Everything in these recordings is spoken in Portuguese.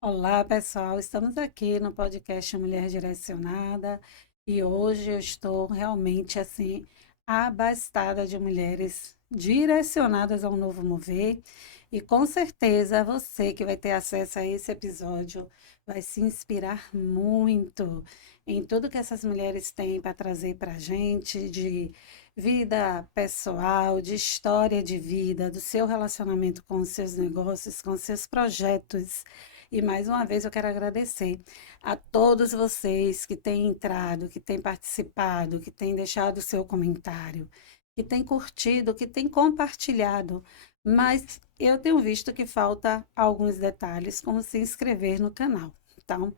Olá, pessoal. Estamos aqui no podcast Mulher Direcionada e hoje eu estou realmente assim abastada de mulheres direcionadas a um novo mover e com certeza você que vai ter acesso a esse episódio vai se inspirar muito em tudo que essas mulheres têm para trazer para a gente de vida pessoal, de história de vida, do seu relacionamento com os seus negócios, com os seus projetos. E mais uma vez eu quero agradecer a todos vocês que têm entrado, que têm participado, que têm deixado o seu comentário, que têm curtido, que têm compartilhado. Mas eu tenho visto que falta alguns detalhes, como se inscrever no canal. Então,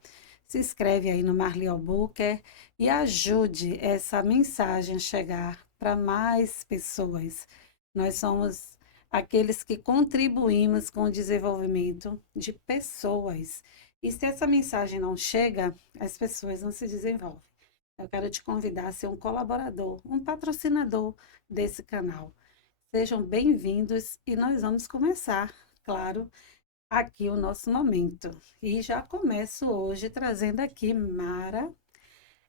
se inscreve aí no Marli Albuquerque e ajude essa mensagem a chegar para mais pessoas. Nós somos aqueles que contribuímos com o desenvolvimento de pessoas. E se essa mensagem não chega, as pessoas não se desenvolvem. Eu quero te convidar a ser um colaborador, um patrocinador desse canal. Sejam bem-vindos e nós vamos começar, claro, aqui o nosso momento. E já começo hoje trazendo aqui Mara,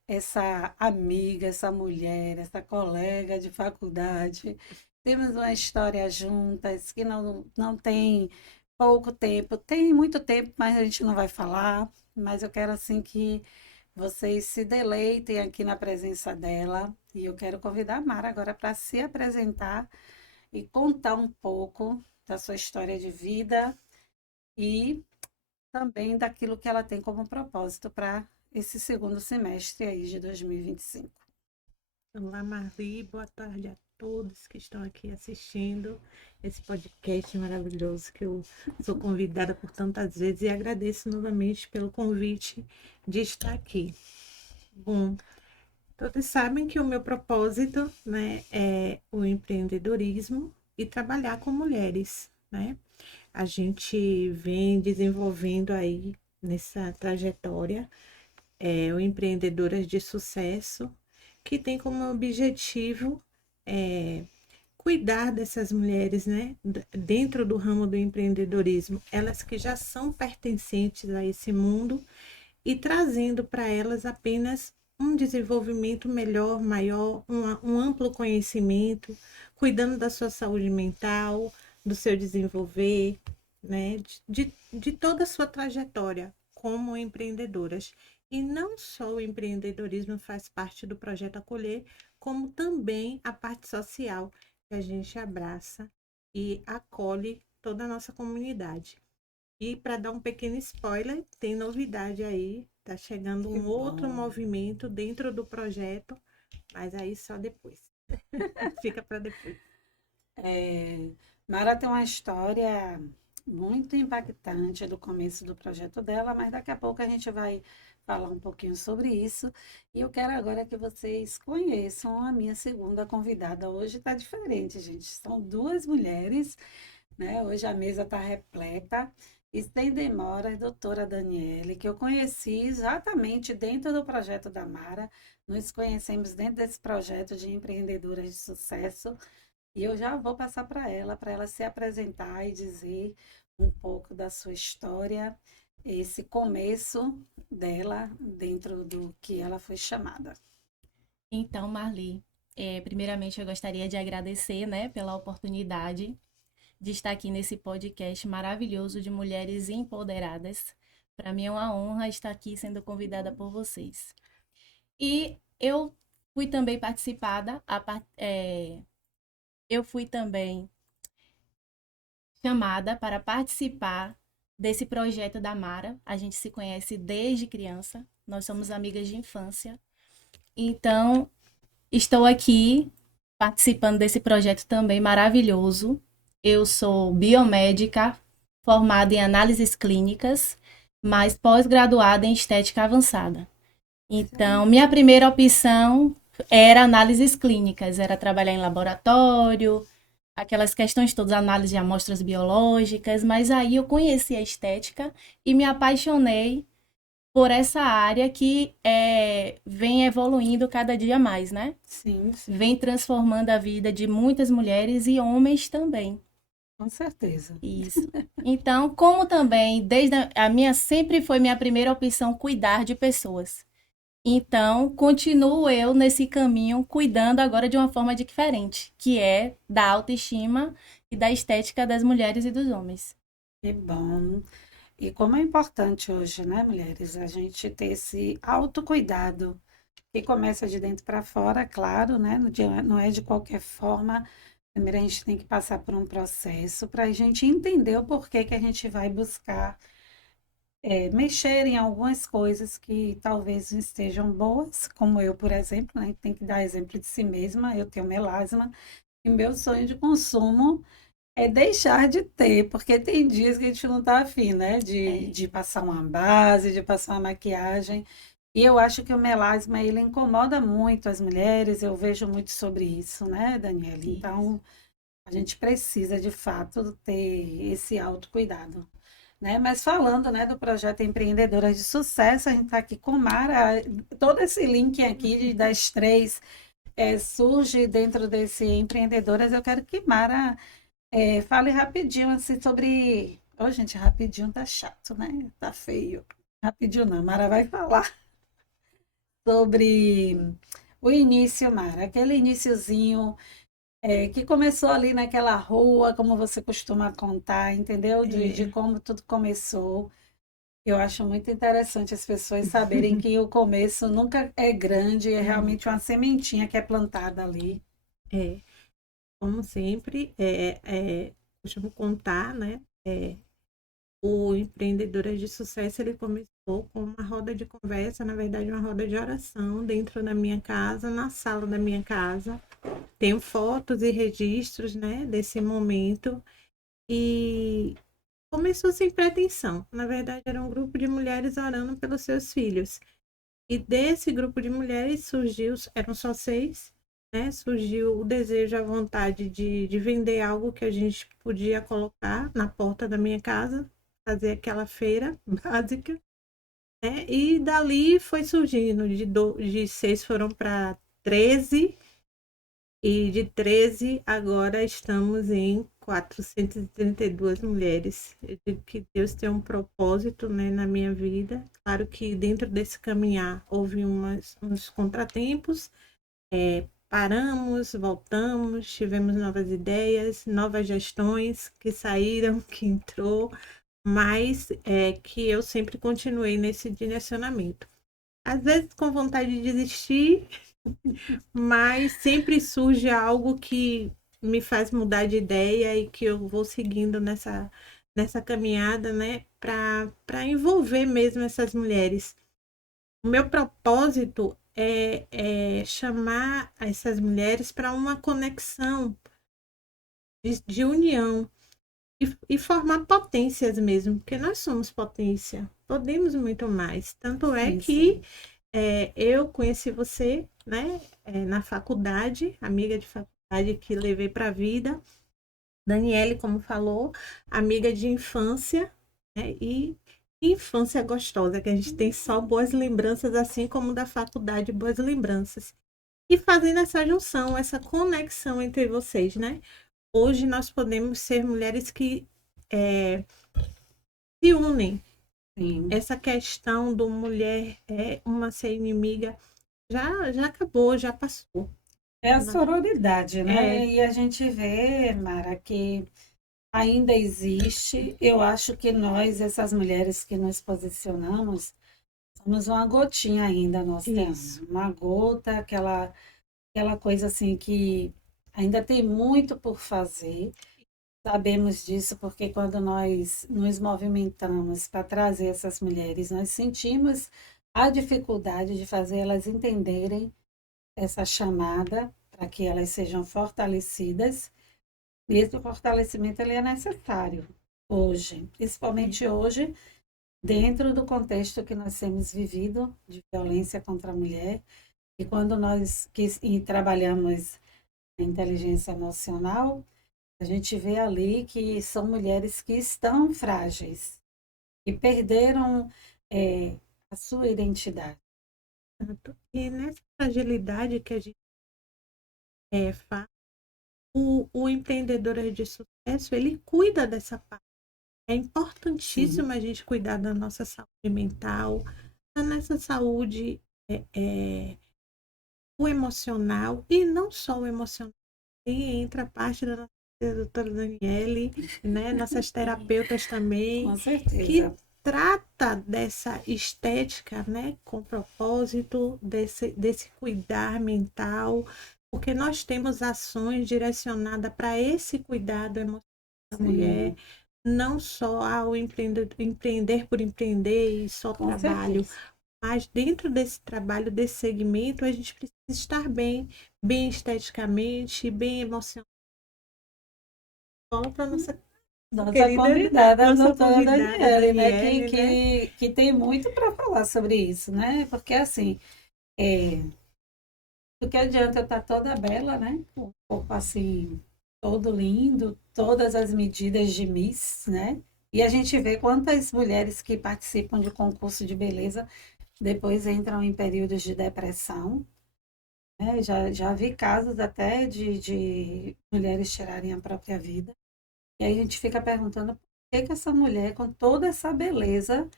essa amiga, essa mulher, essa colega de faculdade. Temos uma história juntas que não tem pouco tempo, tem muito tempo, mas a gente não vai falar. Mas eu quero assim que vocês se deleitem aqui na presença dela. E eu quero convidar a Mara agora para se apresentar e contar um pouco da sua história de vida e também daquilo que ela tem como propósito para esse segundo semestre aí de 2025. Olá, Marli, boa tarde a todos que estão aqui assistindo esse podcast maravilhoso que eu sou convidada por tantas vezes e agradeço novamente pelo convite de estar aqui. Bom, todos sabem que o meu propósito, né, é o empreendedorismo e trabalhar com mulheres, né? A gente vem desenvolvendo aí nessa trajetória o Empreendedoras de Sucesso, que tem como objetivo é, cuidar dessas mulheres, né, dentro do ramo do empreendedorismo, elas que já são pertencentes a esse mundo e trazendo para elas apenas um desenvolvimento melhor, maior, um amplo conhecimento, cuidando da sua saúde mental, do seu desenvolver, né, de toda a sua trajetória como empreendedoras. E não só o empreendedorismo faz parte do projeto Acolher, como também a parte social, que a gente abraça e acolhe toda a nossa comunidade. E para dar um pequeno spoiler, tem novidade aí, tá chegando Que um outro bom. movimento dentro do projeto, mas aí só depois. Fica para depois. É, Mara tem uma história muito impactante do começo do projeto dela, mas daqui a pouco a gente vai falar um pouquinho sobre isso. E eu quero agora que vocês conheçam a minha segunda convidada. Hoje está diferente, gente. São duas mulheres, né? Hoje a mesa está repleta. E sem demora, a doutora Daniele, que eu conheci exatamente dentro do projeto da Mara. Nos conhecemos dentro desse projeto de empreendedoras de sucesso. E eu já vou passar para ela se apresentar e dizer um pouco da sua história, esse começo dela dentro do que ela foi chamada. Então, Marli, primeiramente eu gostaria de agradecer, né, pela oportunidade de estar aqui nesse podcast maravilhoso de mulheres empoderadas. Para mim é uma honra estar aqui sendo convidada por vocês. E eu fui também participada, eu fui também chamada para participar desse projeto da Mara. A gente se conhece desde criança, nós somos amigas de infância. Então, estou aqui participando desse projeto também maravilhoso. Eu sou biomédica, formada em análises clínicas, mas pós-graduada em estética avançada. Então, minha primeira opção era análises clínicas, era trabalhar em laboratório, aquelas questões todas, análise de amostras biológicas, mas aí eu conheci a estética e me apaixonei por essa área que vem evoluindo cada dia mais, né? Sim, sim. Vem transformando a vida de muitas mulheres e homens também. Com certeza. Isso. Então, como também, desde a minha, sempre foi minha primeira opção cuidar de pessoas. Então, continuo eu nesse caminho, cuidando agora de uma forma diferente, que é da autoestima e da estética das mulheres e dos homens. Que bom. E como é importante hoje, né, mulheres, a gente ter esse autocuidado, que começa de dentro para fora, claro, né? Não é de qualquer forma. Primeiro a gente tem que passar por um processo para a gente entender o porquê que a gente vai buscar mexer em algumas coisas que talvez não estejam boas, como eu, por exemplo, né? Tem que dar exemplo de si mesma. Eu tenho melasma e meu sonho de consumo é deixar de ter, porque tem dias que a gente não tá afim, né? É, De passar uma base, de passar uma maquiagem. E eu acho que o melasma, ele incomoda muito as mulheres, eu vejo muito sobre isso, né, Daniela? isso. Então, a gente precisa, de fato, ter esse autocuidado, né? Mas falando, né, do projeto Empreendedoras de Sucesso, a gente está aqui com Mara, todo esse link aqui das três surge dentro desse Empreendedoras. Eu quero que Mara fale rapidinho assim sobre. Ô, gente, rapidinho tá chato, né? Tá feio. Rapidinho não, Mara vai falar sobre o início, Mara, aquele iniciozinho que começou ali naquela rua, como você costuma contar, entendeu? De É. como tudo começou. Eu acho muito interessante as pessoas saberem que o começo nunca é grande, é realmente uma Nunca. sementinha que é plantada ali. É, como sempre, costumo contar, né? O Empreendedoras de Sucesso, ele começou com uma roda de conversa, na verdade, uma roda de oração dentro da minha casa, na sala da minha casa. Tenho fotos e registros, né, desse momento. E começou sem pretensão. Na verdade, era um grupo de mulheres orando pelos seus filhos. E desse grupo de mulheres surgiu, eram só 6, né? Surgiu o desejo, a vontade de vender algo que a gente podia colocar na porta da minha casa, fazer aquela feira básica, né? E dali foi surgindo, de 6 foram para 13, e de 13 agora estamos em 432 mulheres. Eu digo que Deus tem um propósito, né, na minha vida. Claro que dentro desse caminhar houve uns contratempos, paramos, voltamos, tivemos novas ideias, novas gestões que saíram, que entrou, mas que eu sempre continuei nesse direcionamento. Às vezes com vontade de desistir, mas sempre surge algo que me faz mudar de ideia e que eu vou seguindo nessa caminhada, né, para envolver mesmo essas mulheres. O meu propósito é chamar essas mulheres para uma conexão de união e formar potências mesmo, porque nós somos potência, podemos muito mais. Tanto é Sim, que sim. eu conheci você, né, na faculdade, amiga de faculdade que levei para a vida. Daniele, como falou, amiga de infância, né, e infância gostosa, que a gente tem só boas lembranças, assim como da faculdade, boas lembranças. E fazendo essa junção, essa conexão entre vocês, né? Hoje nós podemos ser mulheres que se unem. Sim. Essa questão do mulher é uma ser inimiga já acabou, já passou. É a Né? sororidade, É né? E a gente vê, Mara, que ainda existe. Eu acho que nós, essas mulheres que nos posicionamos, somos uma gotinha ainda no isso. oceano. Uma gota, aquela coisa assim que ainda tem muito por fazer. Sabemos disso porque quando nós nos movimentamos para trazer essas mulheres, nós sentimos a dificuldade de fazer elas entenderem essa chamada para que elas sejam fortalecidas. E esse fortalecimento ele é necessário hoje, É. principalmente hoje, dentro do contexto que nós temos vivido de violência contra a mulher. E quando nós trabalhamos a inteligência emocional, a gente vê ali que são mulheres que estão frágeis e perderam a sua identidade. Exato. E nessa fragilidade que a gente faz, o empreendedor de sucesso, ele cuida dessa parte. É importantíssimo a gente cuidar da nossa saúde mental, da nossa saúde, o emocional, e não só o emocional. Aí entra a parte da nossa doutora Daniele, né? Nossas terapeutas também, Com que certeza. trata dessa estética, né, com propósito, desse cuidar mental, porque nós temos ações direcionadas para esse cuidado emocional da mulher, Sim, não só ao empreender por empreender e só com trabalho, certeza. mas dentro desse trabalho, desse segmento, a gente precisa estar bem, bem esteticamente, bem emocionalmente. Para nossa Nossa querida, convidada, a nossa doutora convidada Daniele, né? Que, Daniele, né? que, que tem muito para falar sobre isso, né? Porque assim, é, do que adianta eu estar toda bela, né? Com o corpo assim, todo lindo, todas as medidas de Miss, né? E a gente vê quantas mulheres que participam de concurso de beleza depois entram em períodos de depressão, né? Já vi casos até de mulheres tirarem a própria vida. E aí a gente fica perguntando por que essa mulher, com toda essa beleza,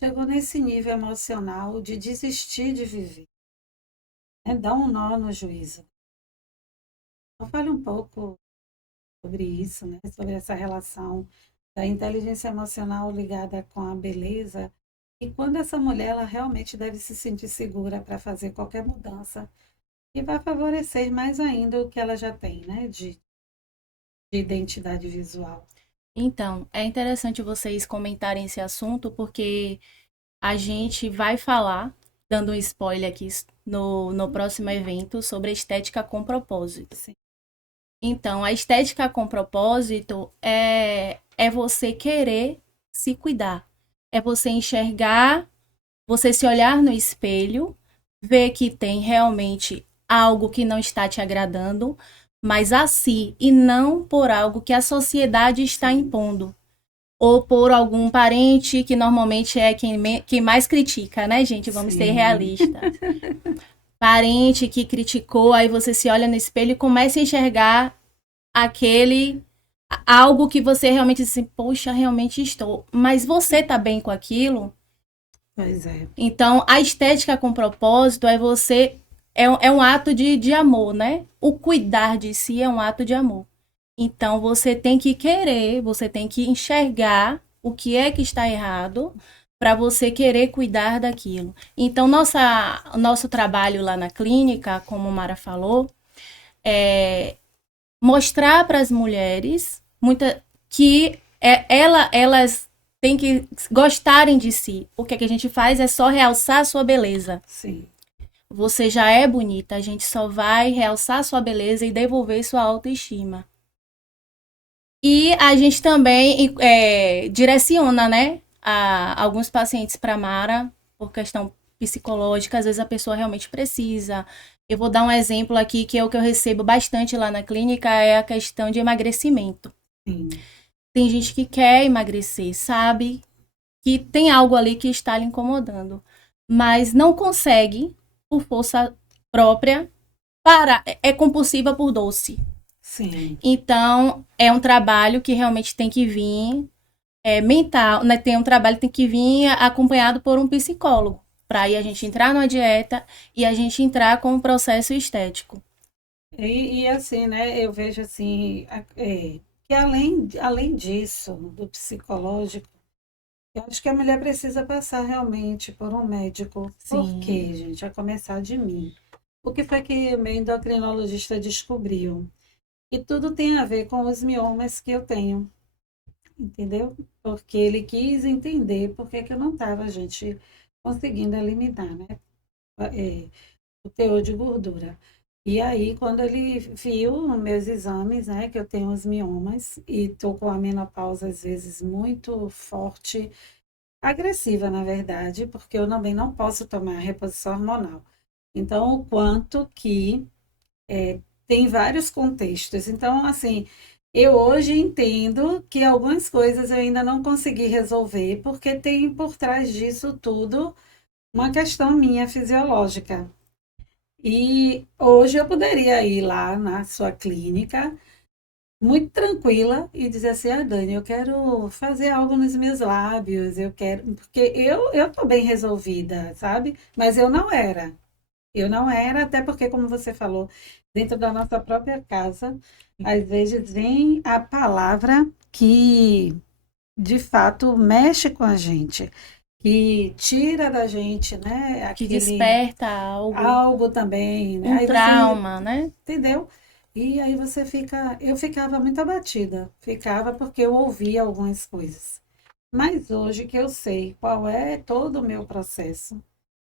chegou nesse nível emocional de desistir de viver, né? Dá um nó no juízo. Então, fale um pouco sobre isso, né? Sobre essa relação da inteligência emocional ligada com a beleza e quando essa mulher ela realmente deve se sentir segura para fazer qualquer mudança que vai favorecer mais ainda o que ela já tem, né? De identidade visual. Então, é interessante vocês comentarem esse assunto, porque a gente vai falar, dando um spoiler aqui no próximo evento, sobre a estética com propósito. Sim, Então, a estética com propósito é você querer se cuidar. É você enxergar, você se olhar no espelho, ver que tem realmente algo que não está te agradando, mas a si, e não por algo que a sociedade está sim, impondo. Ou por algum parente, que normalmente é quem mais critica, né, gente? Vamos ser sim. realistas. Parente que criticou, aí você se olha no espelho e começa a enxergar aquele algo que você realmente diz assim, poxa, realmente estou. Mas você tá bem com aquilo? Pois é. Então, a estética com propósito é você. É um ato de amor, né? O cuidar de si é um ato de amor. Então, você tem que querer, você tem que enxergar o que é que está errado para você querer cuidar daquilo. Então, nosso trabalho lá na clínica, como a Mara falou, é mostrar para as mulheres que elas têm que gostarem de si. O que, é que a gente faz é só realçar a sua beleza. Sim, Você já é bonita, a gente só vai realçar a sua beleza e devolver sua autoestima. E a gente também direciona, né, alguns pacientes para Mara por questão psicológica. Às vezes a pessoa realmente precisa. Eu vou dar um exemplo aqui que é o que eu recebo bastante lá na clínica, é a questão de emagrecimento. sim, Tem gente que quer emagrecer, sabe que tem algo ali que está lhe incomodando, mas não consegue por força própria. É compulsiva por doce. sim. Então, é um trabalho que realmente tem que vir mental, né? Tem um trabalho que tem que vir acompanhado por um psicólogo, para aí a gente entrar numa dieta e a gente entrar com um processo estético. E assim, né, eu vejo assim, que além disso, do psicológico, eu acho que a mulher precisa passar realmente por um médico. Por Sim, quê, gente? A começar de mim. O que foi que o meu endocrinologista descobriu? E tudo tem a ver com os miomas que eu tenho, entendeu? Porque ele quis entender por que que eu não estava, gente, conseguindo eliminar, né? É, o teor de gordura. E aí, quando ele viu nos meus exames, né, que eu tenho os miomas e tô com a menopausa às vezes muito forte, agressiva, na verdade, porque eu também não posso tomar reposição hormonal. Então, o quanto que tem vários contextos. Então, assim, eu hoje entendo que algumas coisas eu ainda não consegui resolver, porque tem por trás disso tudo uma questão minha fisiológica. E hoje eu poderia ir lá na sua clínica muito tranquila e dizer assim, ah, Dani, eu quero fazer algo nos meus lábios, eu quero, porque eu tô bem resolvida, sabe? Mas eu não era. Eu não era, até porque, como você falou, dentro da nossa própria casa, às vezes vem a palavra que de fato mexe com a gente, que tira da gente, né, Que aquele desperta algo, algo também, né? um Aí você trauma, né? entendeu? E aí você fica, eu ficava muito abatida, ficava porque eu ouvia algumas coisas. Mas hoje que eu sei qual é todo o meu processo,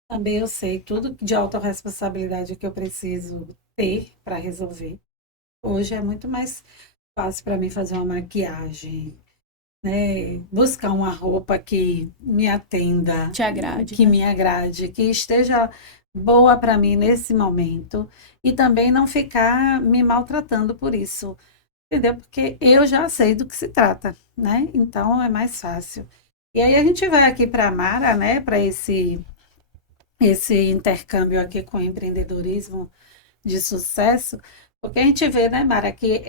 também eu sei tudo de autorresponsabilidade que eu preciso ter para resolver. Hoje é muito mais fácil para mim fazer uma maquiagem, né? Buscar uma roupa que me atenda, Te agrade, que né? me agrade, que esteja boa para mim nesse momento e também não ficar me maltratando por isso, entendeu? Porque eu já sei do que se trata, né? Então é mais fácil. E aí a gente vai aqui para a Mara, né? Para esse intercâmbio aqui com o empreendedorismo de sucesso, porque a gente vê, né, Mara, que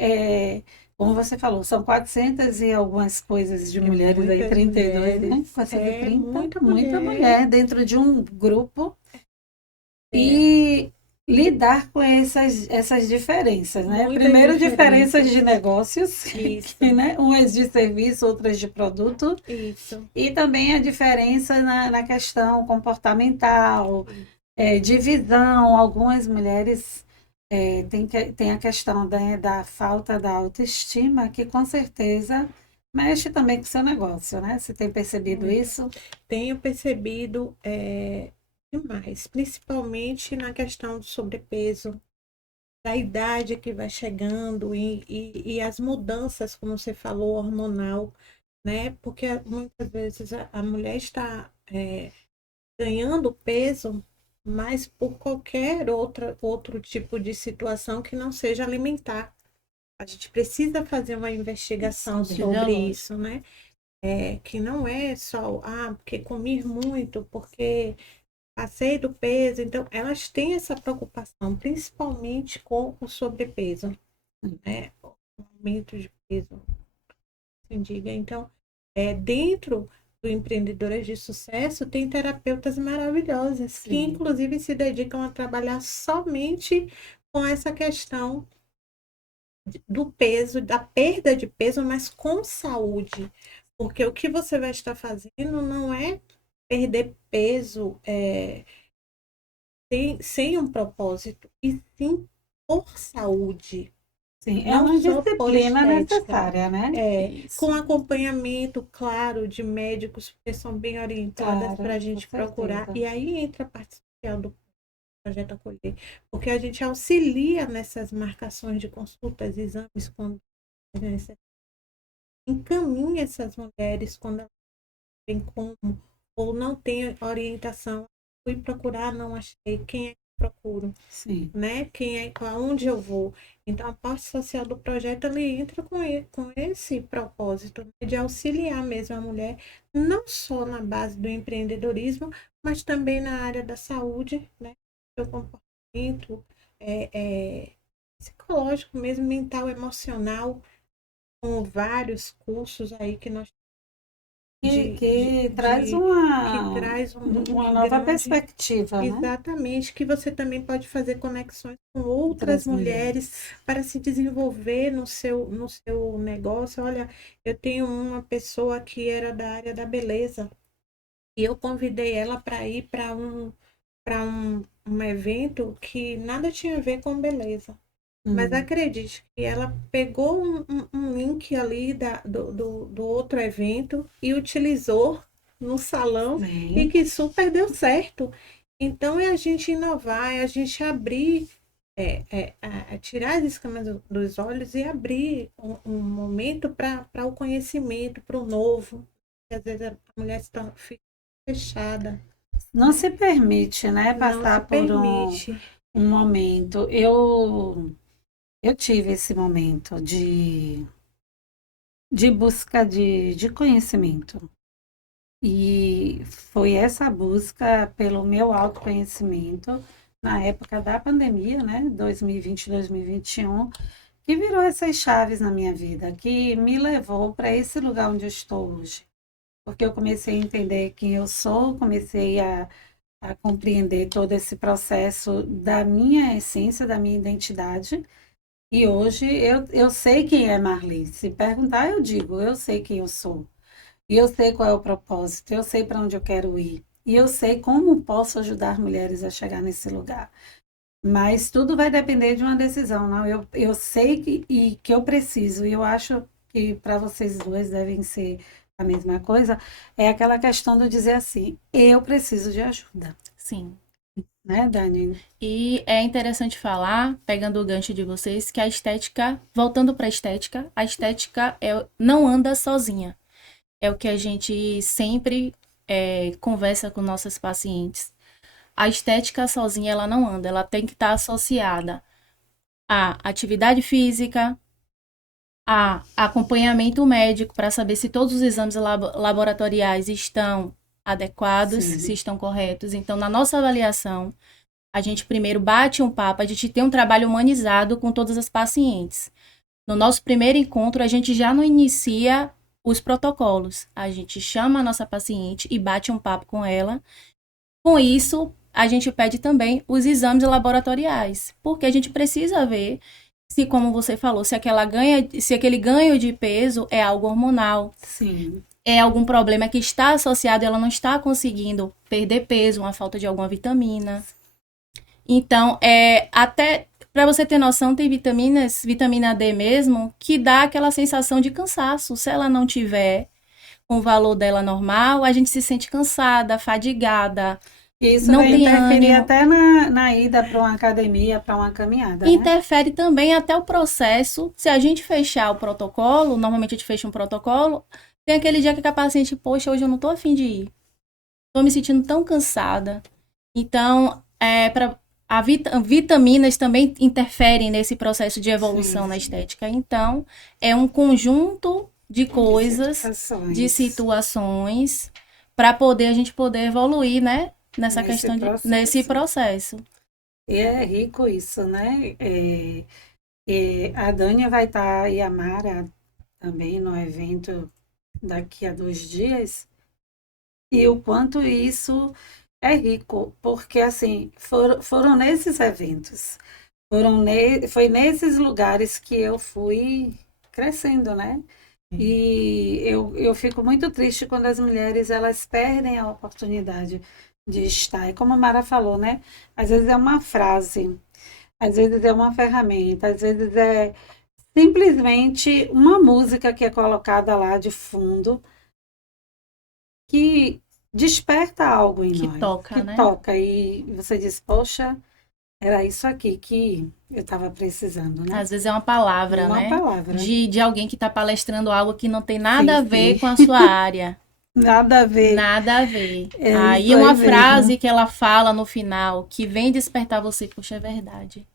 como você falou, são 400 e algumas coisas de É mulheres aí, muitas 32, né? mulheres, 430, muita muita mulher. mulher dentro de um grupo É, e lidar com essas diferenças, né? muitas Primeiro, diferenças diferenças. de negócios, que, Isso, né? Umas de serviço, outras de produto, isso. e também a diferença na questão comportamental, de visão. Algumas mulheres tem a questão da falta da autoestima, que com certeza mexe também com o seu negócio, né? Você tem percebido Muito. isso? Tenho percebido demais, principalmente na questão do sobrepeso, da idade que vai chegando e as mudanças, como você falou, hormonal, né? Porque muitas vezes a mulher está ganhando peso, mas por qualquer outro tipo de situação que não seja alimentar. A gente precisa fazer uma investigação sobre Fisiológico. isso, né? Que não é só, porque comi muito, porque passei do peso. Então, elas têm essa preocupação, principalmente com o sobrepeso, né? O aumento de peso, assim diga. Então, dentro do Empreendedoras de Sucesso, tem terapeutas maravilhosas, que Sim, inclusive se dedicam a trabalhar somente com essa questão do peso, da perda de peso, mas com saúde. Porque o que você vai estar fazendo não é perder peso sem um propósito, e sim por saúde, sim, é não uma só por disciplina estética. necessária, né? Com Isso. acompanhamento, claro, de médicos, porque são bem orientadas para Claro, a com gente procurar. certeza. E aí entra a parte social do projeto Acolher, porque a gente auxilia nessas marcações de consultas, exames, quando é necessário, encaminha essas mulheres quando elas têm como ou não têm orientação. Fui procurar, não achei. Quem é que procuro? Sim, Né? Quem é, aonde eu vou? Então, a parte social do projeto ele entra com esse propósito, né, de auxiliar mesmo a mulher, não só na base do empreendedorismo, mas também na área da saúde, né? Seu comportamento é, é, psicológico mesmo, mental, emocional, com vários cursos aí que nós que traz que uma, traz um uma link nova grande. perspectiva, né? Exatamente, que você também pode fazer conexões com outras Outras mulheres mulheres. para se desenvolver no seu negócio. Olha, eu tenho uma pessoa que era da área da beleza e eu convidei ela para ir para um evento que nada tinha a ver com beleza. Mas Hum, acredite que ela pegou um link ali do outro evento e utilizou no salão e sim. que super deu certo. Então é a gente inovar, é a gente abrir, tirar as escamas dos olhos e abrir um momento para o conhecimento, para o novo. Às vezes a mulher fica fechada, Não né? se permite, né, Não se passar por permite. um momento. Eu tive esse momento de busca de conhecimento. E foi essa busca pelo meu autoconhecimento na época da pandemia, né, 2020, 2021, que virou essas chaves na minha vida, que me levou para esse lugar onde eu estou hoje. Porque eu comecei a entender quem eu sou, comecei a compreender todo esse processo da minha essência, da minha identidade. E hoje eu sei quem é Marli. Se perguntar, eu digo, eu sei quem eu sou. E eu sei qual é o propósito, eu sei para onde eu quero ir. E eu sei como posso ajudar mulheres a chegar nesse lugar. Mas tudo vai depender de uma decisão, não? Eu sei que eu preciso, e eu acho que para vocês duas devem ser a mesma coisa, é aquela questão de dizer assim, eu preciso de ajuda, Sim. né, Dani? E é interessante falar, pegando o gancho de vocês, que a estética, voltando para a estética não anda sozinha. É o que a gente sempre conversa com nossas pacientes. A estética sozinha ela não anda, ela tem que estar associada à atividade física, a acompanhamento médico para saber se todos os exames laboratoriais estão adequados, Sim, se estão corretos. Então, na nossa avaliação, a gente primeiro bate um papo, a gente tem um trabalho humanizado com todas as pacientes. No nosso primeiro encontro, a gente já não inicia os protocolos. A gente chama a nossa paciente e bate um papo com ela. Com isso, a gente pede também os exames laboratoriais, porque a gente precisa ver se, como você falou, se aquele ganho de peso é algo hormonal, sim, é algum problema que está associado, ela não está conseguindo perder peso, uma falta de alguma vitamina. Então, até para você ter noção, tem vitaminas, vitamina D mesmo, que dá aquela sensação de cansaço. Se ela não tiver com o valor dela normal, a gente se sente cansada, fadigada, e isso não vai tem interferir ânimo. até na ida para uma academia, para uma caminhada, né? Interfere também até o processo. Se a gente fechar o protocolo, normalmente a gente fecha um protocolo, tem aquele dia que a paciente, poxa, hoje eu não tô afim de ir. Tô me sentindo tão cansada. Então, vitaminas também interferem nesse processo de evolução Sim, na sim. estética. Então, é um conjunto de De coisas, de situações situações, para a gente poder evoluir, né? Nessa nesse questão nesse processo. processo. E é rico isso, né? A Dânia vai estar e a Mara também no evento daqui a 2 dias. E o quanto isso é rico, porque assim, foram nesses eventos, foi nesses lugares que eu fui crescendo, né? E eu fico muito triste quando as mulheres elas perdem a oportunidade de estar. E como a Mara falou, né? Às vezes é uma frase, às vezes é uma ferramenta, às vezes é simplesmente uma música que é colocada lá de fundo que desperta algo em Que nós, toca, que né? toca. E você diz, poxa, era isso aqui que eu estava precisando, né? Às vezes é uma palavra, Uma né? palavra. De alguém que está palestrando algo que não tem Sim, nada a ver sim. com a sua área. Nada a ver. Nada a ver. É isso Aí aí uma mesmo. frase que ela fala no final, que vem despertar você, poxa, é verdade.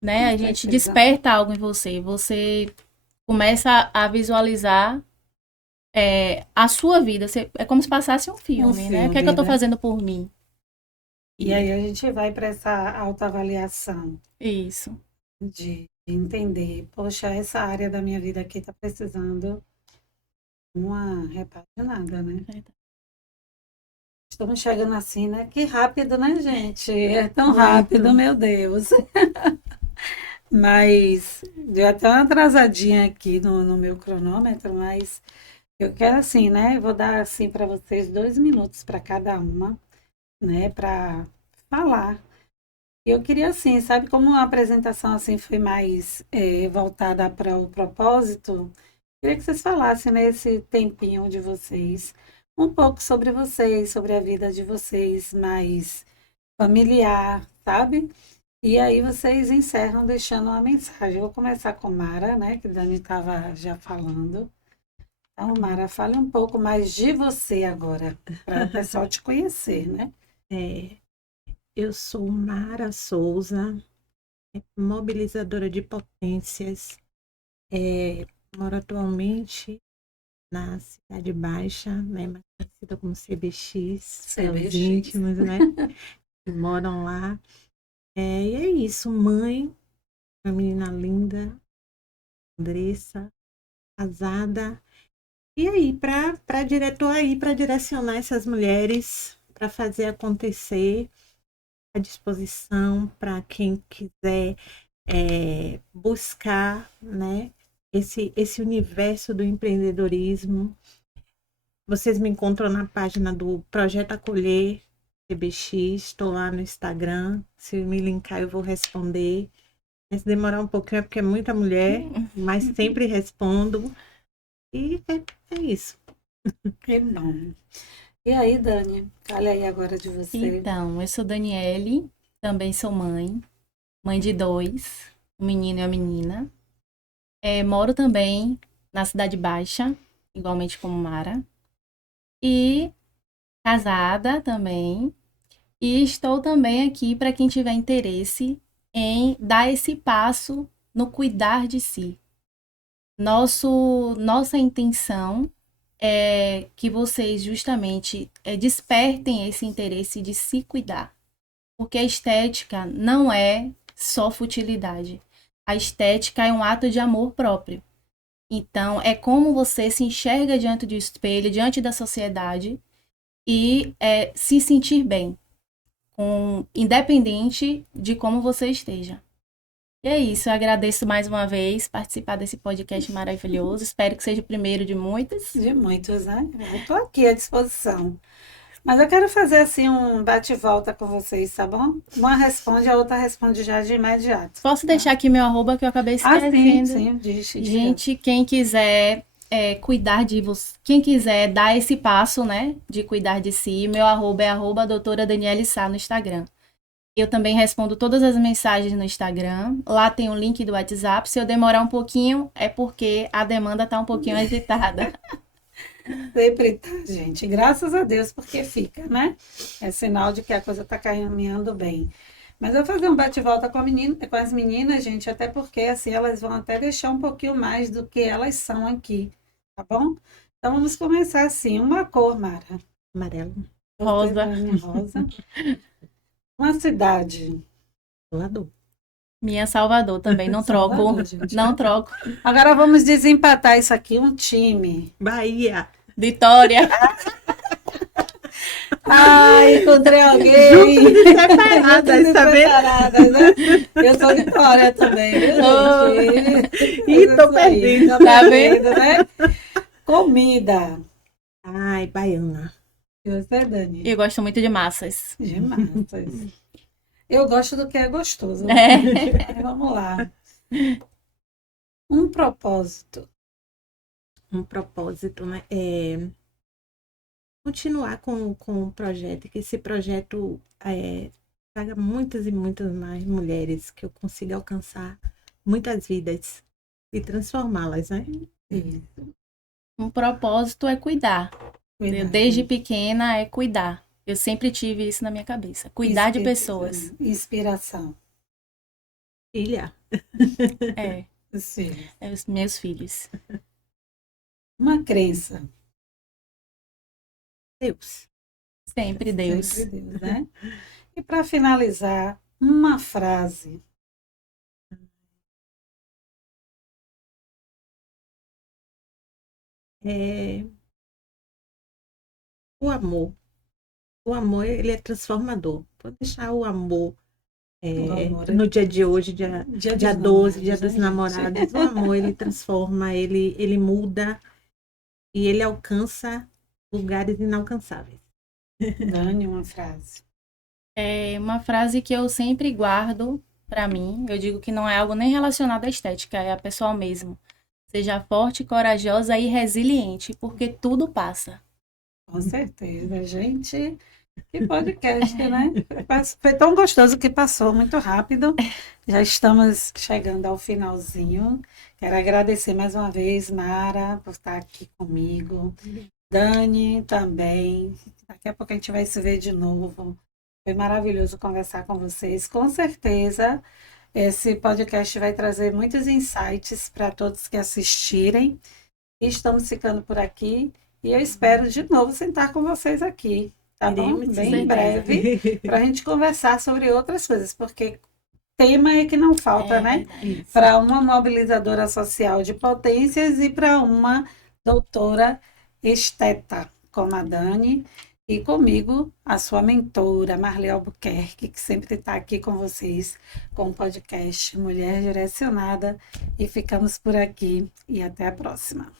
Né? Com A gente certeza. desperta algo em você. Você começa a visualizar a sua vida. É como se passasse um Um filme, né? O que é que eu filme, tô né? fazendo por mim? E aí E a gente vai para essa autoavaliação isso. de entender, poxa, essa área da minha vida aqui está precisando uma repaginada, né? Estamos chegando assim, né? Que rápido, né, gente? É tão rápido, Muito. meu Deus. Mas deu até uma atrasadinha aqui no meu cronômetro, mas eu quero assim, né? Eu vou dar assim para vocês 2 minutos para cada uma, né? Para falar. Eu queria assim, sabe como a apresentação assim foi mais voltada para o propósito? Queria que vocês falassem nesse tempinho de vocês um pouco sobre vocês, sobre a vida de vocês, mais familiar, sabe? E aí vocês encerram deixando uma mensagem. Eu vou começar com Mara, né? Que Dani estava já falando. Então, Mara, fale um pouco mais de você agora, para o pessoal te conhecer, né? É, eu sou Mara Souza, mobilizadora de potências. Moro atualmente na Cidade Baixa, né, mais conhecida como CBX, para os CBX. íntimos, né, que moram lá. E é isso, mãe, uma menina linda, Andressa, casada. E aí, para diretor aí, para direcionar essas mulheres, para fazer acontecer, à disposição para quem quiser buscar, né, esse universo do empreendedorismo. Vocês me encontram na página do Projeto Acolher TBX, estou lá no Instagram. Se me linkar, eu vou responder. Se demorar um pouquinho é porque é muita mulher, mas sempre respondo. E é isso. Que bom. E aí, Dani, fale aí agora de você. Então, eu sou Daniele, também sou mãe de 2, um menino e uma menina. Moro também na Cidade Baixa, igualmente como Mara. E casada também. E estou também aqui para quem tiver interesse em dar esse passo no cuidar de si. Nossa intenção é que vocês justamente despertem esse interesse de se cuidar. Porque a estética não é só futilidade. A estética é um ato de amor próprio. Então, é como você se enxerga diante do espelho, diante da sociedade e se sentir bem, independente de como você esteja. E é isso, eu agradeço mais uma vez participar desse podcast maravilhoso. Espero que seja o primeiro de muitos. De muitos, né? Eu estou aqui à disposição. Mas eu quero fazer assim um bate-volta com vocês, tá bom? Uma responde, a outra responde já de imediato. Posso deixar aqui meu @ que eu acabei esquecendo? Sim, diz. Gente, quem quiser cuidar de você, quem quiser dar esse passo, né, de cuidar de si, meu @ é @doutora Daniele Sá no Instagram. Eu também respondo todas as mensagens no Instagram. Lá tem o link do WhatsApp. Se eu demorar um pouquinho, é porque a demanda tá um pouquinho agitada. Sempre tá, gente. Graças a Deus, porque fica, né? É sinal de que a coisa tá caminhando bem. Mas eu vou fazer um bate-volta com as meninas, gente, até porque assim elas vão até deixar um pouquinho mais do que elas são aqui, tá bom? Então vamos começar assim. Uma cor, Mara. Amarelo. Rosa. Rosa. Uma cidade. Salvador. Minha Salvador também, não troco. Salvador, gente. Não troco. Agora vamos desempatar isso aqui. Um time. Bahia. Vitória. Ai, encontrei alguém. Juntas e separadas, tá vendo? Separadas, né? Eu sou Vitória também, viu, gente? Ih, tô perdendo. Tá vendo? Né? Comida. Ai, baiana. E você, Dani? Eu gosto muito de massas. De massas. Eu gosto do que é gostoso. Vamos lá. Um propósito. Um propósito, né? Continuar com o projeto, que esse projeto traga muitas e muitas mais mulheres, que eu consiga alcançar muitas vidas e transformá-las, né? Isso. Um propósito é cuidar. Eu, desde pequena, é cuidar. Eu sempre tive isso na minha cabeça. Cuidar de pessoas. Inspiração. Filha. Sim. Os meus filhos. Uma crença. Deus. Sempre Deus. Sempre Deus, né? E para finalizar, uma frase. O amor. O amor, ele é transformador. Vou deixar o amor, no dia de hoje, dia 12, dia dos namorados. O amor, ele transforma, ele muda e ele alcança lugares inalcançáveis. Dani, uma frase. É uma frase que eu sempre guardo para mim. Eu digo que não é algo nem relacionado à estética, é a pessoal mesmo. Seja forte, corajosa e resiliente, porque tudo passa. Com certeza, gente. Que podcast, né? Foi tão gostoso que passou muito rápido. Já estamos chegando ao finalzinho. Quero agradecer mais uma vez, Mara, por estar aqui comigo. Dani também. Daqui a pouco a gente vai se ver de novo. Foi maravilhoso conversar com vocês. Com certeza, esse podcast vai trazer muitos insights para todos que assistirem. E estamos ficando por aqui. E eu espero de novo sentar com vocês aqui. Tá bom? Bem em breve, para a gente conversar sobre outras coisas, porque tema é que não falta, É né? verdade. Isso. Para uma mobilizadora social de potências e para uma doutora esteta, como a Dani, e comigo, a sua mentora, Marli Albuquerque, que sempre está aqui com vocês com o podcast Mulher Direcionada. E ficamos por aqui e até a próxima.